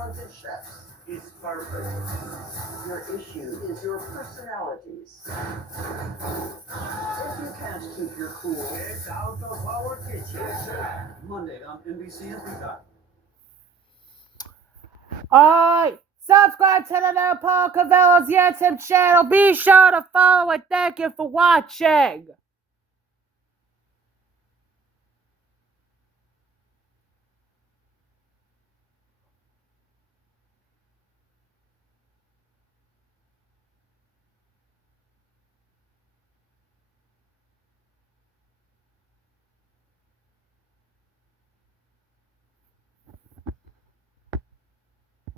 talented chefs. It's perfect. Your issue is your personalities. If you can't keep your cool, It's out of our kitchen. Monday on NBC and Peacock. Alright, subscribe to the new Paul Covello's YouTube channel. Be sure to follow and thank you for watching.